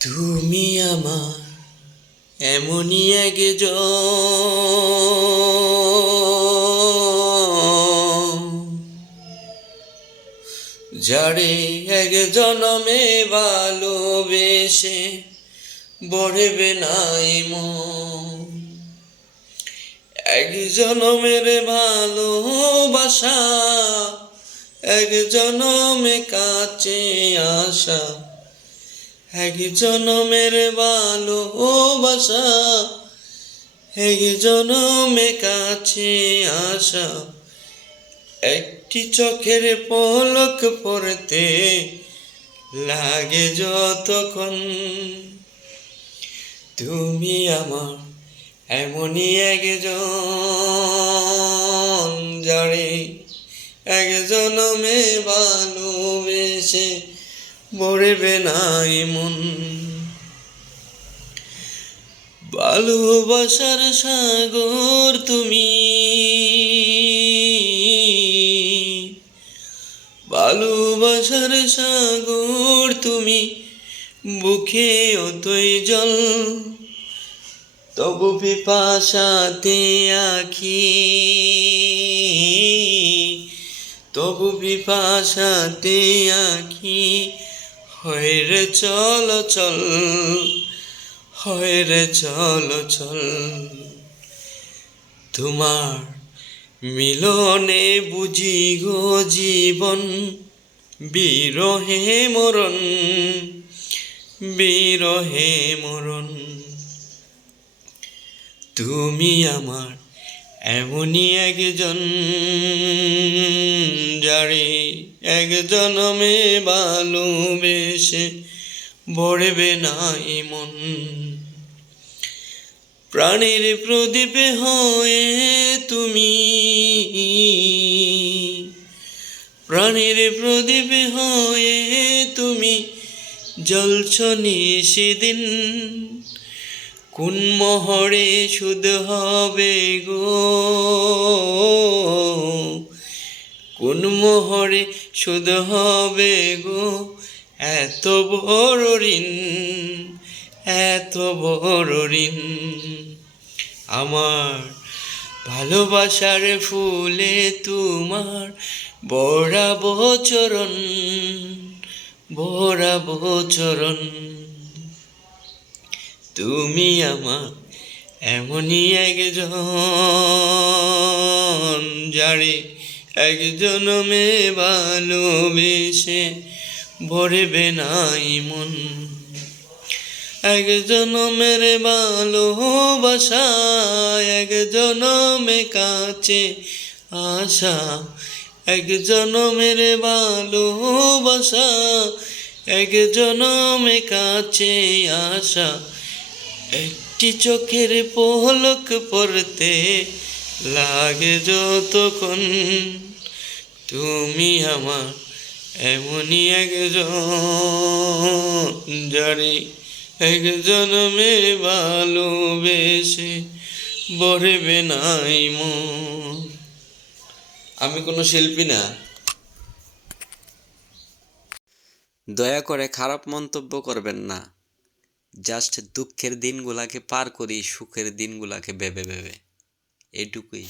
তুমি আমার এমনই একজন যারে এক জনমে ভালোবেসে বড়বে নাই মন। এক জনমের ভালোবাসা, এক জনমে কাছে আসা, এক জনমের ভালোবাসা, এক জনমে কাছে আসা। একটি চোখের পলক পড়তে লাগে যতক্ষণ। তুমি আমার এমনই একজন যারে এক জনমে ভালোবেসে মরবে নাই মন। ভালোবাসার সাগর তুমি, ভালোবাসার সাগর তুমি, বুকে অতই জল, তবু পিপাসাতে আখি, তবু পিপাসাতে আখি হয় রে চল চল, হয় রে চল চল। তোমার মিলনে বুঝি গো জীবন, বিরহে মরণ, বিরহে মরণ। তুমি আমার এমনই একজন যারে এক জনমে ভালোবেসে বড়বে নাই মন। প্রাণের প্রদীপ হয়ে তুমি, প্রাণের প্রদীপ হয়ে তুমি জ্বলছ নিশিদিন। কোন মোহরে শুধ হবে গো, কোন মোহরে শুধ হবে গো এত বড় ঋণ, এত বড় ঋণ। আমার ভালোবাসার ফুলে তোমার বড়াবো চরণ, বড়াবো চরণ। তুমি আমার এমনই একজন যারে এক জনমে ভালোবেসে ভরবে নাই মন। এক জনমের ভালোবাসা, এক জনমে কাছে আসা, এক জনমের ভালোবাসা, এক জনমে কাছে আসা। একটি চোখের পলক পড়তে লাগে যতক্ষণ। তুমি আমার এমনই একজন যারে এক জনমে ভালোবেসে বড়বে নাই মন। আমি কোনো শিল্পী না। দয়া করে খারাপ মন্তব্য করবেন না। জাস্ট দুঃখের দিনগুলাকে পার করি সুখের দিনগুলাকে ভেবে ভেবে, এটুকুই।